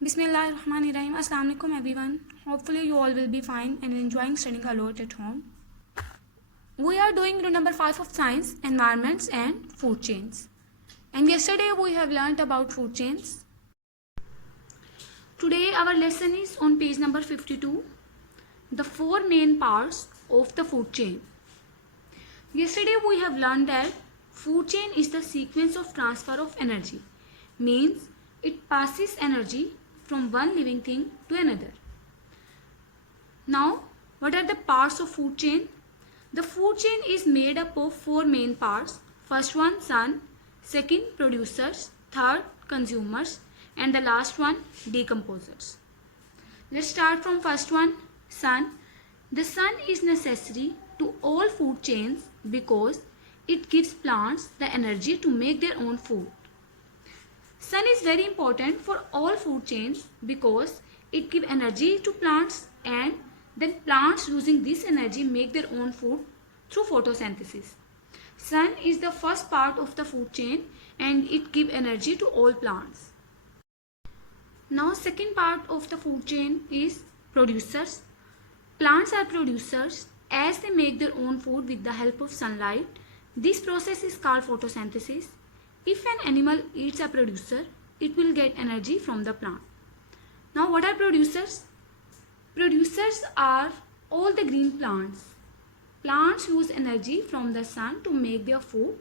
Bismillahirrahmanirrahim. Assalamu alaikum everyone. Hopefully you all will be fine and enjoying studying a lot at home. We are doing unit number 5 of science, environments and food chains. And yesterday we have learnt about food chains. Today our lesson is on page number 52. The 4 main parts of the food chain. Yesterday we have learned that food chain is the sequence of transfer of energy. Means it passes energy from one living thing to another. Now, what are the parts of food chain? The food chain is made up of 4 main parts. First one, sun. Second, producers. Third, consumers. And the last one, decomposers. Let's start from first one, sun. The sun is necessary to all food chains because it gives plants the energy to make their own food. Sun is very important for all food chains because it gives energy to plants and then plants using this energy make their own food through photosynthesis. Sun is the first part of the food chain and it gives energy to all plants. Now second part of the food chain is producers. Plants are producers as they make their own food with the help of sunlight. This process is called photosynthesis. If an animal eats a producer, it will get energy from the plant. Now what are producers? Producers are all the green plants. Plants use energy from the sun to make their food.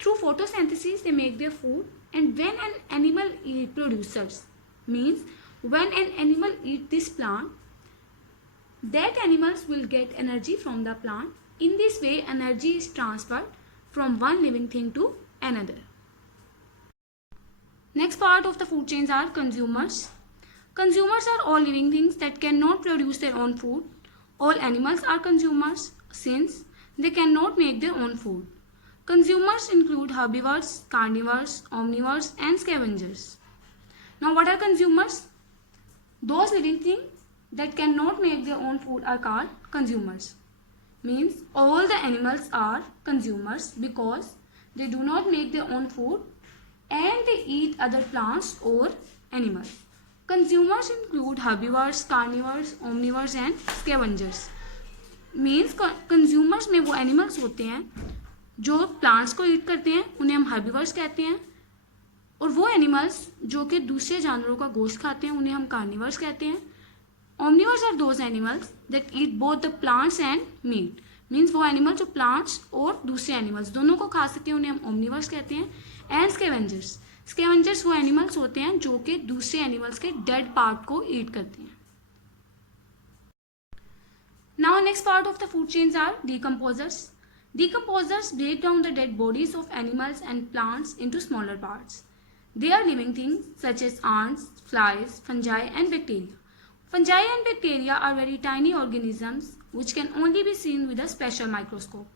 Through photosynthesis they make their food, and when an animal eats producers, means when an animal eats this plant, that animals will get energy from the plant. In this way energy is transferred from one living thing to another. Next part of the food chains are consumers. Consumers are all living things that cannot produce their own food. All animals are consumers since they cannot make their own food. Consumers include herbivores, carnivores, omnivores and scavengers. Now what are consumers? Those living things that cannot make their own food are called consumers. Means all the animals are consumers because they do not make their own food and they eat other plants or animals. Consumers include herbivores, carnivores, omnivores and scavengers. Means consumers में वो animals होते हैं जो plants को eat करते हैं, उन्हें हम herbivores कहते हैं, और वो animals जो कि दूसरे जानवरों का गोश्त खाते हैं उन्हें हम carnivores कहते हैं. Omnivores are those animals that eat both the plants and meat. Means वो animals जो plants और दूसरे animals दोनों को खा सकते हैं उन्हें हम omnivores कहते हैं. And scavengers. Scavengers वो animals होते हैं जो कि दूसरे animals के dead part को eat करते हैं. Now next part of the food chains are decomposers. Decomposers break down the dead bodies of animals and plants into smaller parts. They are living things such as ants, flies, fungi and bacteria. Fungi and bacteria are very tiny organisms which can only be seen with a special microscope.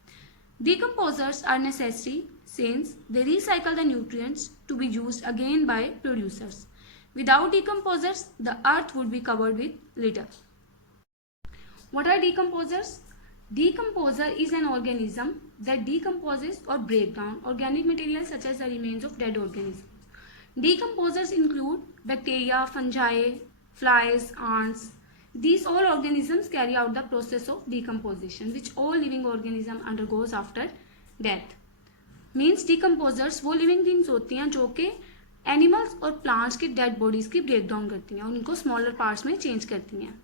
Decomposers are necessary since they recycle the nutrients to be used again by producers. Without decomposers, the earth would be covered with litter. What are decomposers? Decomposer is an organism that decomposes or breaks down organic material such as the remains of dead organisms. Decomposers include bacteria, fungi, flies, ants. These all organisms carry out the process of decomposition which all living organism undergoes after death. Means decomposers वो living things होती हैं जो कि animals और plants की dead bodies की breakdown करती हैं और उनको smaller parts में change करती हैं.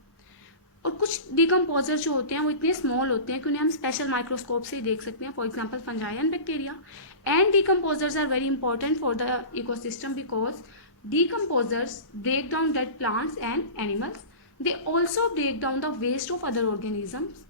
और कुछ decomposers जो होते हैं वो इतने small होते हैं कि उन्हें हम special microscope से ही देख सकते हैं. For example, fungi and bacteria. And decomposers are very important for the ecosystem because decomposers break down dead plants and animals. They also break down the waste of other organisms.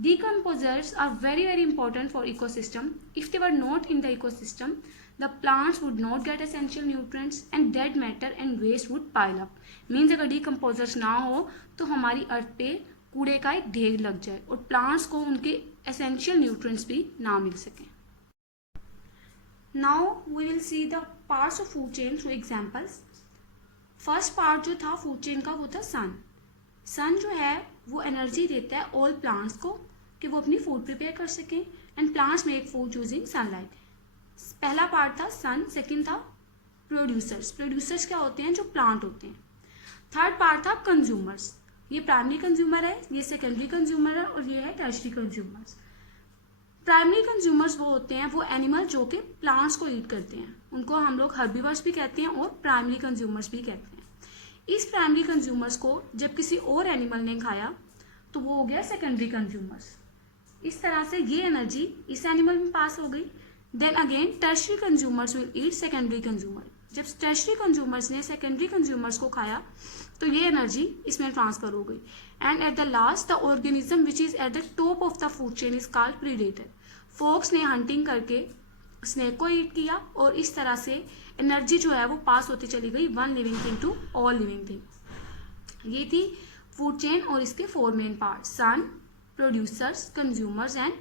Decomposers are very important for ecosystem. If they were not in the ecosystem, the plants would not get essential nutrients and dead matter and waste would pile up. Means अगर decomposers ना हो तो हमारी अर्थ पे कूड़े का एक ढेर लग जाए और प्लांट्स को उनके essential nutrients भी ना मिल सकें. Now we will see the parts of food chain through examples. First part जो था food chain का वो था sun. Sun जो है वो एनर्जी देता है all plants को कि वो अपनी फूड प्रिपेयर कर सकें and plants make food using sunlight. पहला पार्ट था sun, सेकंड था प्रोड्यूसर्स, प्रोड्यूसर्स क्या होते हैं, जो प्लांट होते हैं। थर्ड पार्ट था कंज्यूमर्स, ये प्राइमरी कंज्यूमर है, ये सेकेंडरी कंज्यूमर है और ये है टर्शरी कंज्यूमर्स। प्राइमरी कंज्यूमर्स वो होते हैं, वो एनिमल जो कि प्लांट्स को ईट करते हैं, उनको हम लोग हर्बीवर्स भी कहते हैं और प्राइमरी कंज्यूमर्स भी कहते हैं। इस प्राइमरी कंज्यूमर्स को जब किसी और एनिमल ने खाया तो वो हो गया सेकेंडरी कंज्यूमर्स। इस तरह से ये एनर्जी इस एनिमल में पास हो गई। Then again tertiary consumers will eat secondary consumer, जब टर्शरी कंज्यूमर्स ने सेकेंडरी कंज्यूमर्स को खाया तो ये एनर्जी इसमें ट्रांसफर हो गई। And at the last the organism which is at the top of the food chain is called predator. Fox ने हंटिंग करके स्नेक को ईट किया और इस तरह से एनर्जी जो है वो पास होती चली गई one living thing to all living thing. ये थी फूड चेन और इसके 4 main part, sun, producers, consumers and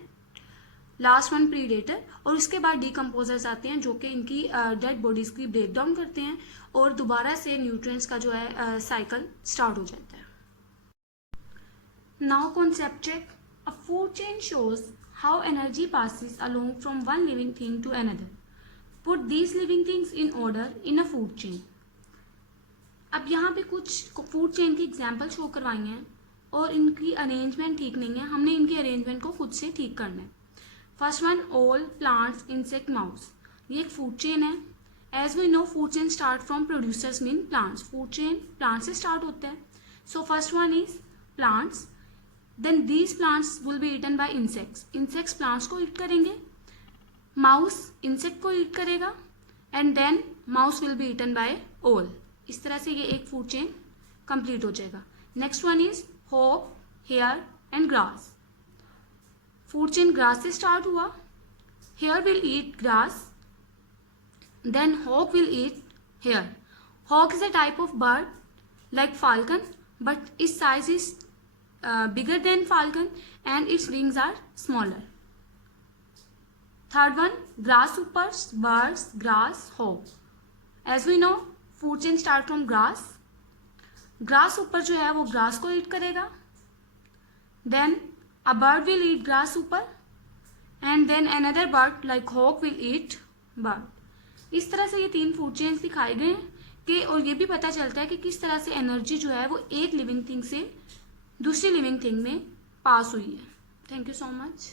last one predator. और उसके बाद डिकम्पोजर्स आते हैं जो कि इनकी डेड बॉडीज की ब्रेक डाउन करते हैं और दोबारा से न्यूट्रिएंट्स का जो है साइकिल स्टार्ट हो जाता है। Now concept check, a food chain shows how energy passes along from one living thing to another. Put these living things in order in a food chain. अब यहाँ पे कुछ फूड चेन की example show करवाई हैं और इनकी arrangement ठीक नहीं है, हमने इनकी अरेंजमेंट को खुद से ठीक करना है। First one, owl plants insect mouse, ये एक फूड चेन है। As we know food chain start from producers mean plants, food chain plant से स्टार्ट होता है। So first one is plants, then these plants will be eaten by insects, insects plants को eat करेंगे, mouse insect को eat करेगा and then mouse will be eaten by owl. इस तरह से ये एक फूड चेन कंप्लीट हो जाएगा। Next one is hawk, hare and grass. Food chain grass से स्टार्ट हुआ, hare will eat grass, then hawk will eat hare. Hawk is a type of bird like falcon but its size is bigger than falcon and its wings are smaller. Third one, grasshoppers, birds, grass, hawk. As we know food chain start from grass. grasshopper जो है वो grass को eat करेगा, then a bird will eat grasshopper and then another bird like hawk will eat bird. इस तरह से ये 3 food chains दिखाए गए हैं कि और ये भी पता चलता है कि किस तरह से एनर्जी जो है वो एक लिविंग थिंग से दूसरी लिविंग थिंग में पास हुई है। Thank you so much.